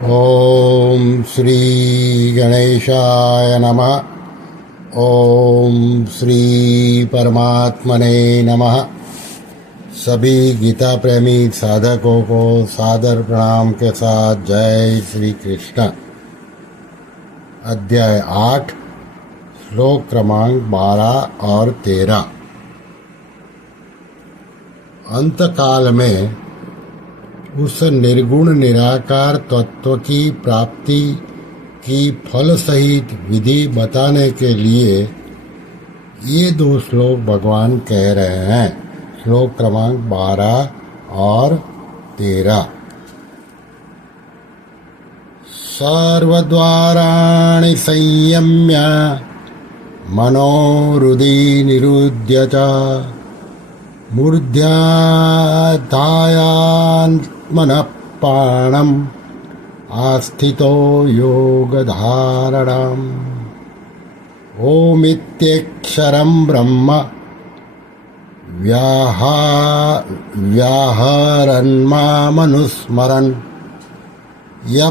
ओम श्री गणेशाय नमः। ओम श्री परमात्मने नमः। सभी गीता प्रेमी साधकों को सादर प्रणाम के साथ जय श्री कृष्ण। अध्याय 8 श्लोक क्रमांक 12 और 13। अंतकाल में उस निर्गुण निराकार तत्व की प्राप्ति की फल सहित विधि बताने के लिए ये दो श्लोक भगवान कह रहे हैं। श्लोक क्रमांक 12 और 13। सर्वद्वाराणि संयम्य मनोहृदि निरुध्य च मूर्ध्याधायात्मनः प्राणम् आस्थितो योगधारणाम्। ओमित्यक्षरं ब्रह्म व्याहरन्मामनुस्मरन् यः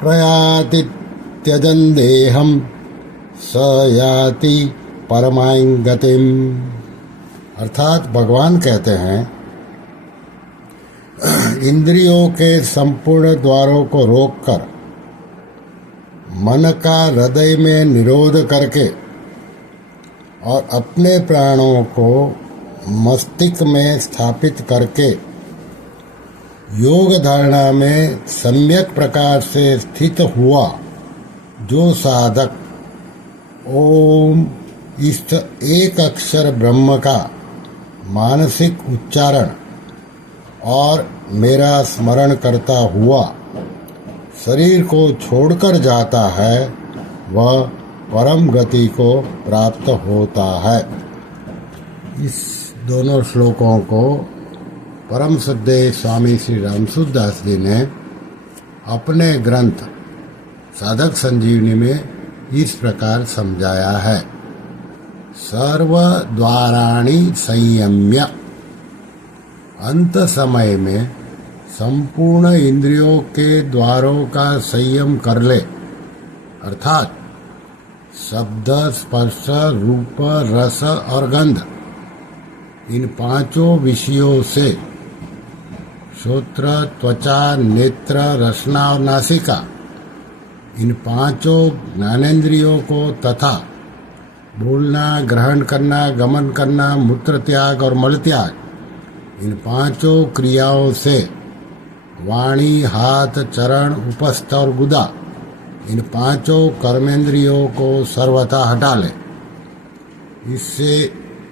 प्रयाति त्यजन् देहं स याति परमां गतिम्। अर्थात भगवान कहते हैं, इंद्रियों के संपूर्ण द्वारों को रोककर मन का हृदय में निरोध करके और अपने प्राणों को मस्तिष्क में स्थापित करके योग धारणा में सम्यक प्रकार से स्थित हुआ जो साधक ओम इस एक अक्षर ब्रह्म का मानसिक उच्चारण और मेरा स्मरण करता हुआ शरीर को छोड़कर जाता है, वह परम गति को प्राप्त होता है। इस दोनों श्लोकों को परम श्रद्धेय स्वामी श्री रामसूत्र दास जी ने अपने ग्रंथ साधक संजीवनी में इस प्रकार समझाया है। सर्वद्वाराणि संयम्य, अंत समय में संपूर्ण इंद्रियों के द्वारों का संयम कर ले, अर्थात शब्द, स्पर्श, रूप, रस और गंध, इन पांचों विषयों से श्रोत्र, त्वचा, नेत्र, रसना और नासिका, इन पांचों ज्ञानेंद्रियों को तथा बोलना, ग्रहण करना, गमन करना, मूत्र त्याग और मल त्याग, इन पांचों क्रियाओं से वाणी, हाथ, चरण, उपस्थ और गुदा, इन पांचों कर्मेंद्रियों को सर्वथा हटा ले। इससे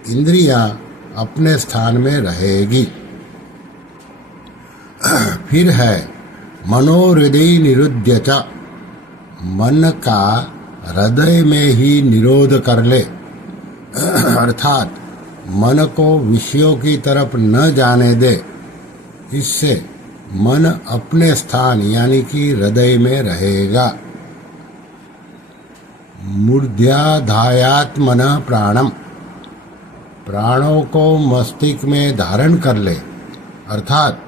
इंद्रियां अपने स्थान में रहेगी। फिर है मनोहृदि निरुध्य च, मन का हृदय में ही निरोध कर ले, अर्थात मन को विषयों की तरफ न जाने दे। इससे मन अपने स्थान यानी कि हृदय में रहेगा। मूर्ध्याधायात्मनः प्राणम, प्राणों को मस्तिष्क में धारण कर ले, अर्थात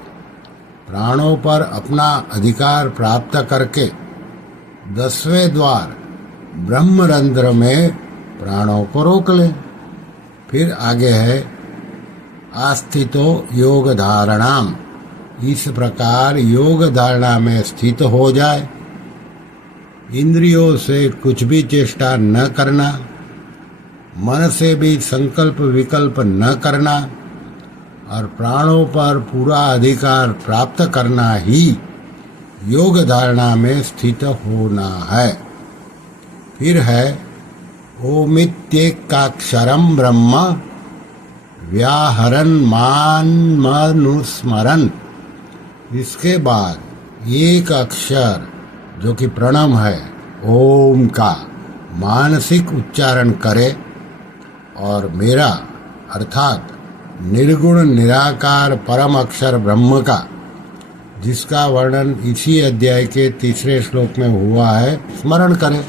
प्राणों पर अपना अधिकार प्राप्त करके 10वें द्वार ब्रह्मरंध्र में प्राणों को रोक ले। फिर आगे है आस्थितो योग धारणाम, इस प्रकार योग धारणा में स्थित हो जाए। इंद्रियों से कुछ भी चेष्टा न करना, मन से भी संकल्प विकल्प न करना और प्राणों पर पूरा अधिकार प्राप्त करना ही योग धारणा में स्थित होना है। फिर है ओमित्येकाक्षरं ब्रह्म व्याहरन् मामनुस्मरन्। इसके बाद एक अक्षर जो कि प्रणव है, ओम का मानसिक उच्चारण करे और मेरा अर्थात निर्गुण निराकार परम अक्षर ब्रह्म का, जिसका वर्णन इसी अध्याय के 3 श्लोक में हुआ है, स्मरण करे।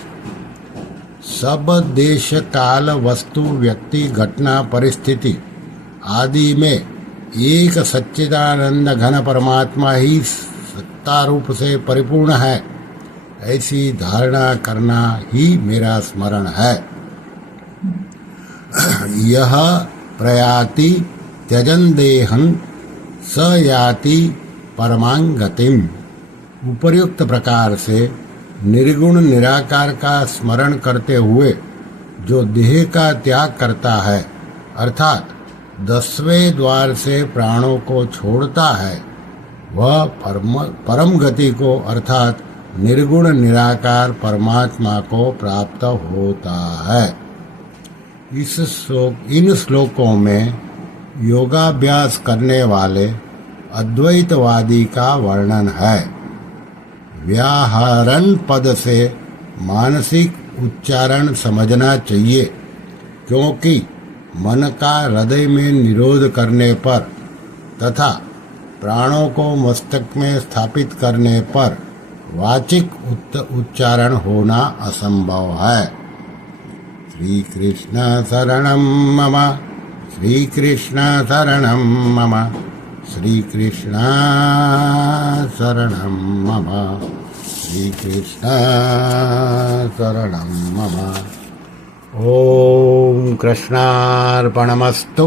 सब देश काल वस्तु व्यक्ति घटना परिस्थिति आदि में एक सच्चिदानंद घन परमात्मा ही सत्ता रूप से परिपूर्ण है, ऐसी धारणा करना ही मेरा स्मरण है। यह प्रयाति त्यजन देहं स याति परमांगतिम। उपर्युक्त प्रकार से निर्गुण निराकार का स्मरण करते हुए जो देह का त्याग करता है, अर्थात 10वें द्वार से प्राणों को छोड़ता है, वह परम गति को अर्थात निर्गुण निराकार परमात्मा को प्राप्त होता है। इन श्लोकों में योगाभ्यास करने वाले अद्वैतवादी का वर्णन है। व्याहरण पद से मानसिक उच्चारण समझना चाहिए, क्योंकि मन का हृदय में निरोध करने पर तथा प्राणों को मस्तक में स्थापित करने पर वाचिक उच्चारण होना असंभव है। श्री कृष्ण शरणं मम, श्री कृष्ण शरणं मम, श्री कृष्ण शरणं मम, श्री कृष्ण शरणं मम। ओम कृष्णार्पणमस्तु।